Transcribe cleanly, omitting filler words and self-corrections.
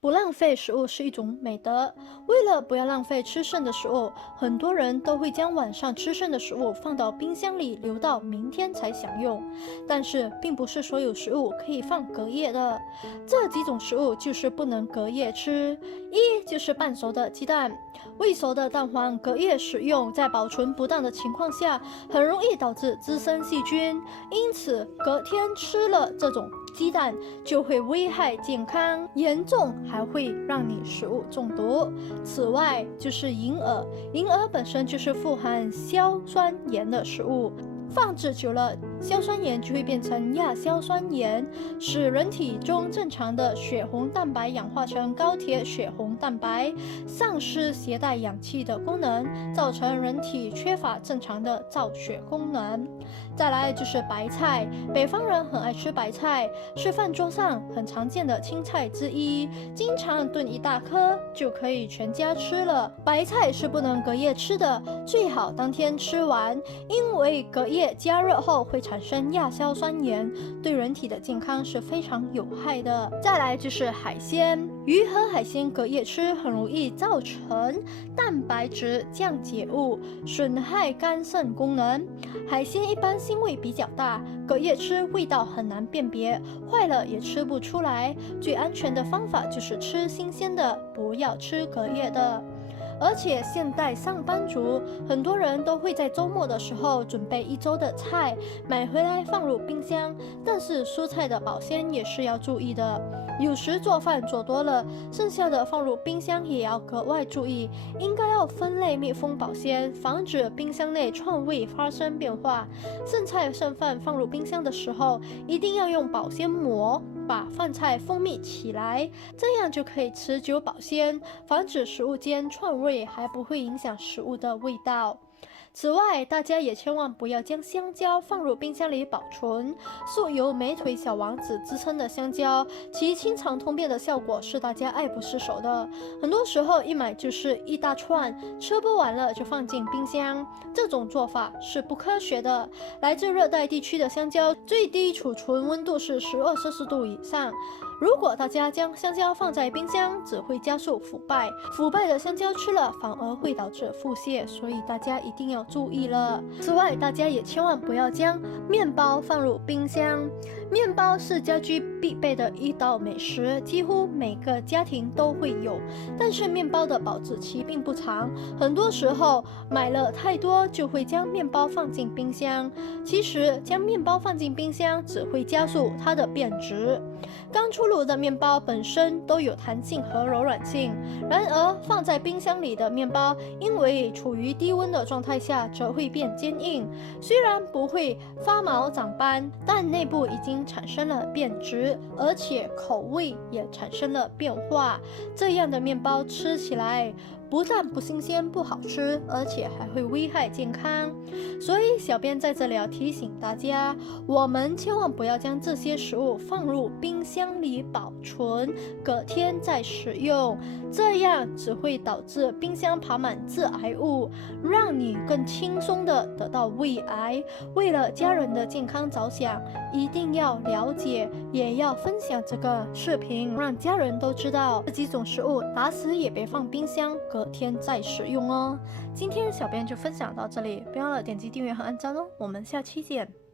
不浪费食物是一种美德。为了不要浪费吃剩的食物，很多人都会将晚上吃剩的食物放到冰箱里，留到明天才享用。但是，并不是所有食物可以放隔夜的。这几种食物就是不能隔夜吃。一就是半熟的鸡蛋，未熟的蛋黄隔夜食用，在保存不当的情况下，很容易导致滋生细菌，因此隔天吃了这种鸡蛋就会危害健康，严重还会让你食物中毒。此外，就是银耳，银耳本身就是富含硝酸盐的食物。放置久了，硝酸盐就会变成亚硝酸盐，使人体中正常的血红蛋白氧化成高铁血红蛋白，丧失携带氧气的功能，造成人体缺乏正常的造血功能。再来就是白菜，北方人很爱吃白菜，是饭桌上很常见的青菜之一，经常炖一大颗就可以全家吃了。白菜是不能隔夜吃的，最好当天吃完，因为隔夜加热后会产生亚硝酸盐，对人体的健康是非常有害的。再来就是海鲜，鱼和海鲜隔夜吃很容易造成蛋白质降解物，损害肝肾功能。海鲜一般腥味比较大，隔夜吃味道很难辨别，坏了也吃不出来。最安全的方法就是吃新鲜的，不要吃隔夜的。而且现代上班族，很多人都会在周末的时候准备一周的菜，买回来放入冰箱。但是蔬菜的保鲜也是要注意的，有时做饭做多了，剩下的放入冰箱也要格外注意，应该要分类密封保鲜，防止冰箱内串味发生变化。剩菜剩饭放入冰箱的时候，一定要用保鲜膜把饭菜封密起来，这样就可以持久保鲜，防止食物间串味，还不会影响食物的味道。此外，大家也千万不要将香蕉放入冰箱里保存。素有“美腿小王子”之称的香蕉，其清肠通便的效果是大家爱不释手的。很多时候一买就是一大串，吃不完了就放进冰箱，这种做法是不科学的。来自热带地区的香蕉，最低储存温度是12摄氏度以上。如果大家将香蕉放在冰箱，只会加速腐败。腐败的香蕉吃了反而会导致腹泻，所以大家一定要注意了。此外，大家也千万不要将面包放入冰箱。面包是家居必备的一道美食，几乎每个家庭都会有。但是面包的保质期并不长，很多时候买了太多就会将面包放进冰箱。其实将面包放进冰箱只会加速它的变质。刚出炉的面包本身都有弹性和柔软性，然而放在冰箱里的面包，因为处于低温的状态下，则会变坚硬。虽然不会发毛长斑，但内部已经产生了变质，而且口味也产生了变化。这样的面包吃起来不但不新鲜不好吃，而且还会危害健康。所以小编在这里要提醒大家，我们千万不要将这些食物放入冰箱里保存，隔天再使用，这样只会导致冰箱爬满致癌物，让你更轻松地得到胃癌。为了家人的健康着想，一定要了解，也要分享这个视频，让家人都知道这几种食物打死也别放冰箱，隔天再使用哦。今天小编就分享到这里，别忘了点击订阅和按赞哦，我们下期见。